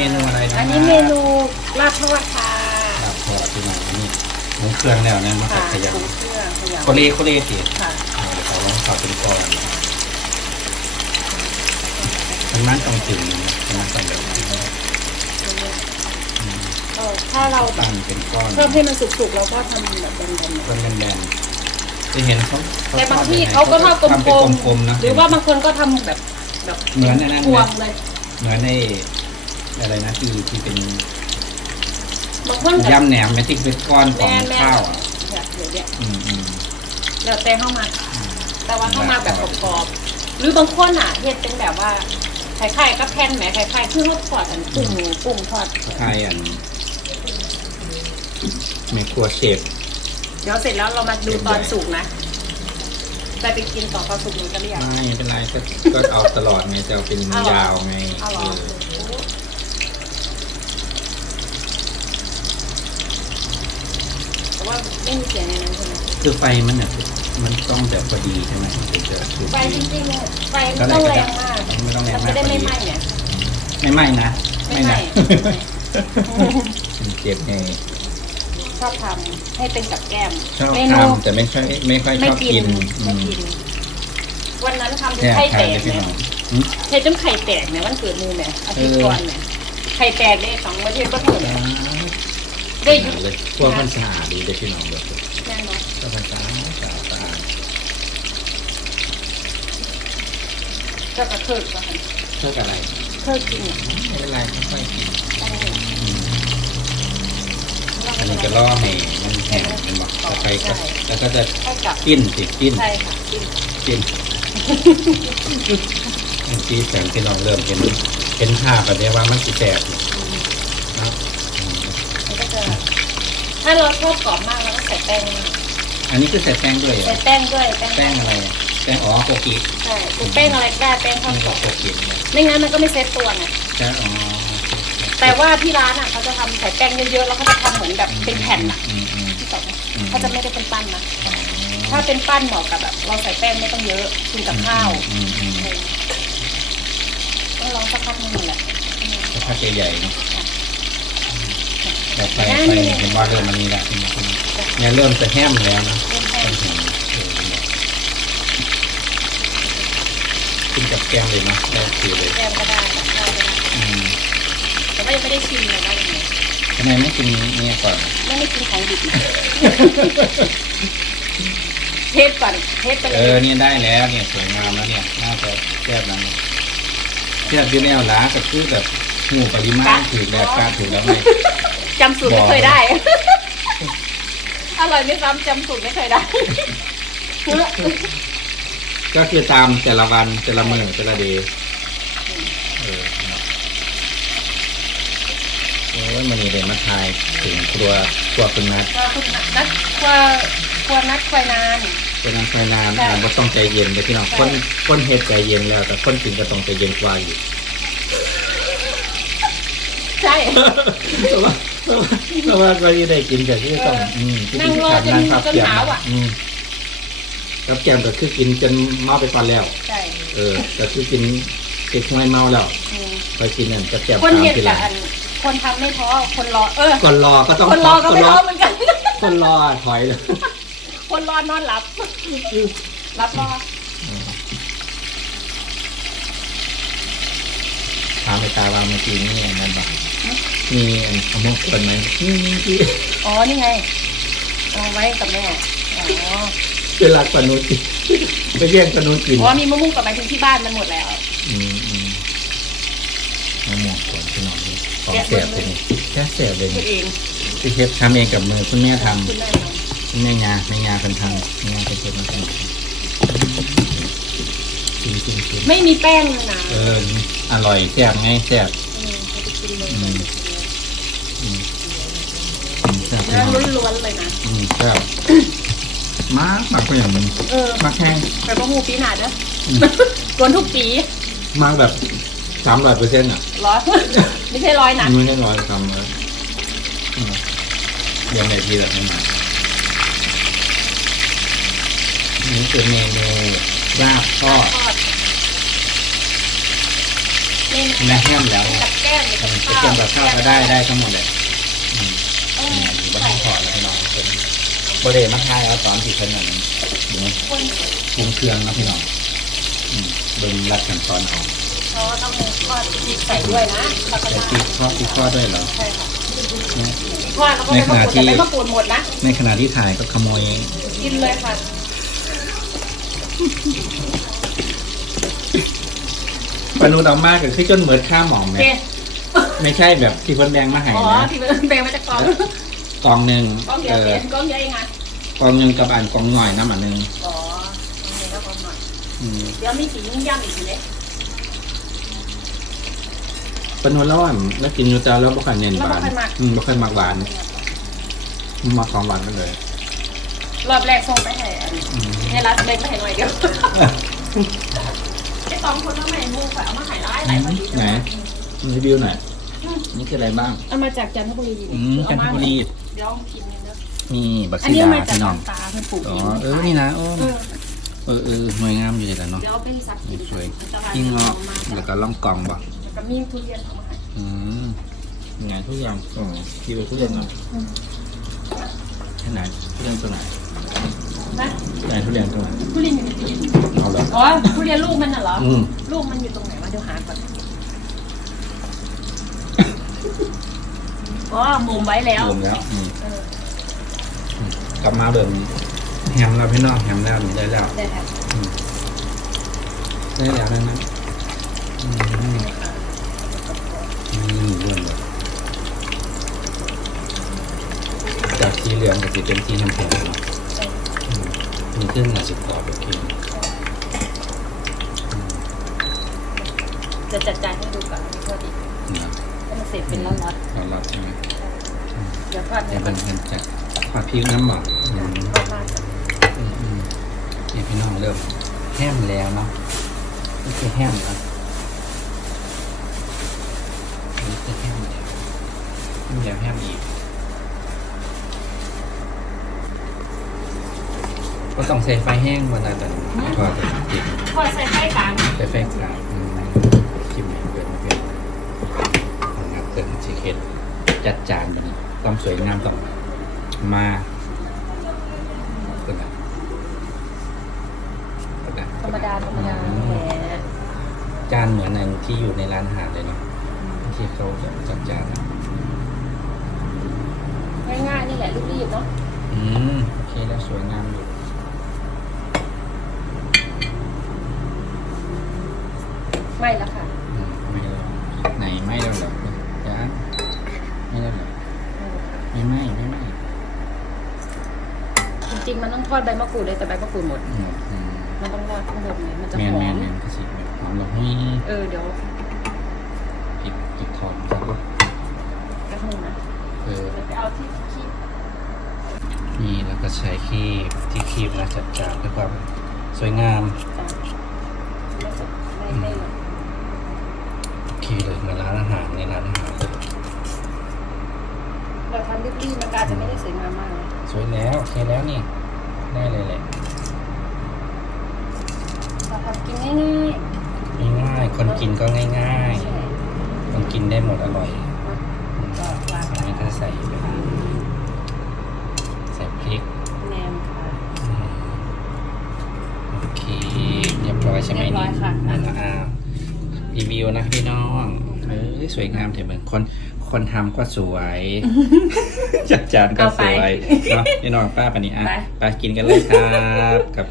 นี้เมนูอะไรนะอันนี้เมนูลาบทอดค่ะลาบทอดที่มานี่หมูเครื่องแล้วนะมาค่ะใส่ขยปรุงเครื่องขยำำโคเลโคเลติค่ะเดี๋ยวเขาลองเขาเป็นก้อนมันมันต้องถึงมันมันต้องแบบเออถ้าเราแบตั้บงเป็นก้อนเพิ่มให้มันสุกๆเราก็ทำแบบแบนๆเป็นแบนๆจะเห็นเขาแต่บางที่เขาก็ทอดกทำเป็นลมกลมๆนะ ๆหรือว่าบางคนก็ทำแบบแบบเหมือนอันนั้นพวงเลย เหมือนใน อะไรนะที่ที่เป็นบางคนแบบยำแหนมไหมที่เป็นก้อนของแม่แม่ข้าวอะแบบเดี๋ยวเนี้ยอืมอืมเดี๋ยวแต่เข้ามา แต่ว่าเข้ามาแบบกรอบๆหรือบางคนอะเฮ็ดเป็นแบบว่าไข่ไข่ก็แผ่นแหมไข่ไข่คือรสทอดอันกุ้งกุ้งทอดไทยอันแม่ครัวเชฟเดี๋ยวเสร็จแล้วเรามาดูตอนสุกนะไปไปกินต่อตอนสุกมันก็เรียกไม่เป็นไรก็ก็เอาตลอดไงจะเอาเป็นเอาเหรอยาวไงเอาเหรอ เออ แต่ว่า ไม่มีเสียงในนั้นใช่ไหมคือไฟมันเนี่ยมันต้องแบบพอดีใช่ไหมมันถึงจะสุกไฟจริงๆเนี่ยไฟไม่ต้องแรงมากไม่ต้องแรงมันมากจะได้ไม่พไหอม้เนี่ย ไม่ไหม้นะไม่ไหม้ นะเจ็บไงชอบทำให้เป็นกับแก้มชอบเมนู ทำแต่ไม่ค่อยไม่ค่อยชไม่อบกิกินนไม่อืมกิน วันนั้นทำจนแค่ไข่ทาแตนกเลยพี่เนี่ยน้องอืมเฮ็ดจนไข่แตกเนี่ยวันเกิดมือเนี่ยอาทิตย์ก่อนเนี่ยไข่แตกได้สองประเทศก็ถึงเนี่ย ได้อยุเลยพวกมันสะอาดดีเลยพี่น้องแบบแน่นอนก็มันสะอาดสะอาดสะอาดก็กระเทิดก็หันเพื่ออะไรเทิดกินเนี่ยไม่เป็นไรค่อยๆกินเลยอืมอันนี้จะล่อให้มันแห้งมันบอกต่อไปก็แล้วก็จะให้กับปิ้นติดปิ้นใช่ค่ะกินปิ้นบางทีแสงพี่น้องเริ่มเห็นเห็นภาพแบบนี้ว่ามันสีแสบ อืมมันก็ จะถ้าเราชอบกรอบมากเราก็ใส่แป้งมากอันนี้คือใส่แป้งด้วยเหรใส่อแป้งด้วยแป้งแป้งอะไรอะแป้งอ๋อโกกิใช่คือแป้งอะไรก็ได้แป้งข้าวนี่กรก็อบโกกิเนี่ยไม่งั้นมันก็ไม่เซ็ตตัวไงใช่อ๋อแต่ว่าที่ร้านอะเขาจะทำใส่แป้งเยอะๆแล้วเขาจะทำเหมือนแบบเป็นแผ่นอะอืมอืมที่สองอืมเขาจะไม่ได้เป็นปั้นนะอ๋อถ้าเป็นปั้นเหมาะกับแบบเราใส่แป้งไม่ต้องเยอะกินกับข้าวอืมอืมอืมต้องลองสักพักหนึงแหละ สักพักใหญ่ๆเนาะ แต่ไฟไฟเห็นว่าเริ่มมันมีแล้วเนี่ยเริ่มจะแห้มแล้วนะเริ่มแห้ต้งนหอมเออกินกับแกงเลยเนาะได้คือเลยแก้มก็ได้กับข้าวก็ได้อืมแต่ว่ายังไม่ได้ชิมเลยว่ายังไงทำไมไม่กินเนี่ยก่อนไม่ได้กินของดิบนะเทสก่อนเทสไปเลเอยอเนี่ยได้แล้วเนี่ยสวยงามแล้วเนี่ยน่าจะแซ่บแล้วเนี่ยแซ่บอยู่แล้วล้าก็คือแบบหมูปริมาณถือแล้วกล้าถือแล้วไง จำสูตรไม่เคยได้ อร่อยไหมซ้ำจำสูตรไม่เคยได้ ก็คือตามแต่ละวันแต่ละมื้อแต่ละเดย์เออโอ้ยมันนี่เลยมาทายถึงครัวครัวคุณนัทว่าคุณนัดควาควานัดควายนาน เป็นน้ำไฟนานใช่ เราต้องใจเย็นเลยพี่น้องใช่คนคนเฮ็ดใจเย็นแล้ว แต่คนกินก็ต้องใจเย็นกว่าอยู่ ใช่เพราะว่า เพราะว่าเพราะว่าก็จะได้กินแต่ที่ต้องเอออืมที่นั่งรอจนนั่งพับจนเพียงหนาวอะอืมกับแกมก็คือกินจนเมาไปก่อนแล้ว ใช่เออก็คือกินติดห้วยเมาแล้วอืมไปกินนั่นกับแกมคนตามเห็ดทีหกัลับงอันคนทำไม่ท้อคนรอ เออคนรอก็ต้องคนรอก็ไม่รท้อเหมือนกัน คนรอถอยเลยคนรอนอนหลับรับรอามไปตาว่าเมื่อกี้นี่นั่นบอกมีอันเอามงคลไหมนี่นี่ที่อ๋อ นี่ไงเอาไว้กับแม่ อ๋อเป็นรักปานุกินไปแย่งปานุกินเพราะว่ามีมะม่วงกับไปถึงที่บ้านมันหมดแล้วอืมอืมมะม่วงก่อนพี่น้องนี่ของแสบเลยนี่แค่แสบเลยตัวนี่เองพี่เชฟทำเองกับมือคุณแม่ทคุณแม่ทำคุณแม่งาแม่งาเป็นทำแม่งาเป็นคนทำจริง จริงจริงำไม่มีแป้งเลยนะเอออร่อยแซ่บไงแซ่บอืมเอาไปกินเลยอืมอืมอืมแซ่บพี่เนื้อน้องล้วนๆเลยนะ อืมแซ่บมากมากก็อย่างมันเออมากแห้งไปประมูปีหนาเด้ออืมกวนทุกปีมากแบบสามร้อยเปอร์เซ็นต์อะร้อยไม่ใช่ร้อยนะไม่ได้ร้อยคำเลยอืมเรียนในที่แบบนี้มานี่คือเมนู ลาบทอดทอดเมนูและแห้มแล้วกับแก้ก้มหรือกับจะข้าวเกี่ยวกับข้าวก็ได้ได้ทั้งหมดเลยอืมเออนี่อยู่บ้านใส่ขอดแล้วพี่น้องเป็นบริเวณมาทายเอาตอนที่เพิ่นนั่นดูคนปรุงเครื่องนะพี่น้องอืมเบิ่งรัดขั้นตอนเอาเขาต้องทอดพริกใส่ด้วยนะแล้วก็ใส่น้ำพริกทอดพริกทอดด้วยเหรอใช่ค่ะเนี่ยทอดแล้วก็ไม่มะกรูดแต่ไม่มะกรูดหมดนะในขณะที่ถ่ายก็ขโมยกินเลยค่ะ ปนุษเอามากก็คือจนเหมือนข้าวหมอมไหมเจไม่ใช่แบบที่คนแดงมาให้อ๋อนะที่เป็นเบงมาจากกองกองหนึ่งกองเยเออะอเองกองเยอะเองอะกองหนึ่งกับอันกองหน่อยน้ำอันหนึ่งอ๋อโอเคแล้วกองหน่อยอืมเดี๋ยวมีสียิ่งย่ำอีกทีเล็กปนุษแล้วอะแล้วกินอยู่แต่แล้วบ่ค่อยเน้นหวานอืมบ่ค่อยมักหวานมาของหวานกันเลย รอบแรกส่งไปให้อันอืมให้รัดเล็กมาให้หน่อยเดียวไอ้สองคนแล้วใหม่มูฝเอามาใหายร้ายหลายพอดีไหนรีวิวหน่อยนี่คืออะไรบ้าง เอามาจากจันทบุรีอืมจันทบุรีเดี๋ยวกินนึงเด้อมีบักอันซีนี้ดามาจากพี่น้องตาเพื่อนปลูกอ๋อเองเออนี่นะโอ้เออเออเออหน่วยงามอยู่เลยแหละเนาะเดี๋ยวเอาไปสับกินสวยตลาดยิ่งเงาะมาแล้วก็ล่องกองบ่แล้วก็มีทุเรียนเอามาให้อืมไงทุกอย่างอ๋อคิวทุเรียนเนาะ แค่ไหนทุเรียนตัวไหนนะไหนทุเรียนตัวไหนทุเรียนอยู่ในตู้เย็นเอาเลยอ๋อทุเรียนลูกมันน่ะเหรอ อืมลูกมันอยู่ตรงไหนวะเดี๋ยวหาก่อนอ๋อมุมไว้แล้ว รวมแล้วอืมเออกลับมาเดิมแฮมแล้วพี่น้องแฮมแล้วนี่ได้แล้ว ได้แล้วได้แล้วนั่นนะอืม เหลืองกับสีเป็นสีน้ำแข็งเนาะมีเครื่องหนาสิบกรอบโอเคจะจัดการให้ดูก่อนพอดีนะให้มันเสร็จเป็นล็อตเราเราใช่ไหมๆเดี๋ยวก่อดี๋เดี๋ยววเป็นนเป็นจะผัดพริกน้ำหมักอืมาณอืมอืมนี่พี่น้องเริ่มแห้มแล้วเนาะนี่คือแห้มนะนี่คือแห้มแล้วนี่เดี๋ยวแห้มอีก ก็ต้องใส่ไฟแห้งเวลาแต่ทอดแต่จิบพอใส่ไฟกลางใส่ไฟกลางอืมจิ้มเพื่อนเพื่อนงัดเติมชีเคสจัดจานแบบนี้ความสวยงามต้องมาตัวไหนตัวไหนธรรมดาธรรมดาแหมจานเหมือนในที่อยู่ในร้านอาหารเลยเนาะที่เขาจัดจานง่ายๆนี่แหละรีบๆเนาะอืมโอเคแล้วสวยงามอยู่ ไม่แล้วค่ะอืมไม่แล้วไหนไม่แล้วเหรอจานไม่แล้วเหรอเออไม่ไหม่ไม่ไหม่จริงๆมันต้องทอดใบมะกรูดเลยแต่ใบมะกรูดหมด อืมอืมมันต้องทอดข้างบนไงมันจะแมหนอแมนมแมนกระสีแบบหอมแบบนี้เออเดี๋ยวพริกพริกทอดครับแป๊บนึงนะเออ เดี๋ยวไปเอาที่คีบนี่แล้วก็ใช้คีบที่คีบนะจัดจานเพื่อความสวยงาม จ้ะไม่สดไม่ไม่เลยโอเคเลยเหมาร้านอาหารในร้านอาหารเลยเราทำรีบๆมันก็อาจจะไม่ได้สวยงามมากนะสวยแล้วโอเคแล้วนี่ ได้เลยแหละเราทำกินง่ายง่ายๆคนกินก็ง่ายๆใช่ๆคนกินได้หมดอร่อย ก็วางอันนี้ก็ใส่ไปใส่พริก แนมค่ะ อืมโอเคเรียบร้อยใช่ไหม เรียบร้อยค่ะ นี่นะอ่า รีวิวนะพี่น้องเอ้ยสวยงามเถอะเหมือนคนคนทำก็สวย จัดจานก็สวยเนาะพี่น้องป้าปานนี้อะไป ไปกินกันเลยครับกับ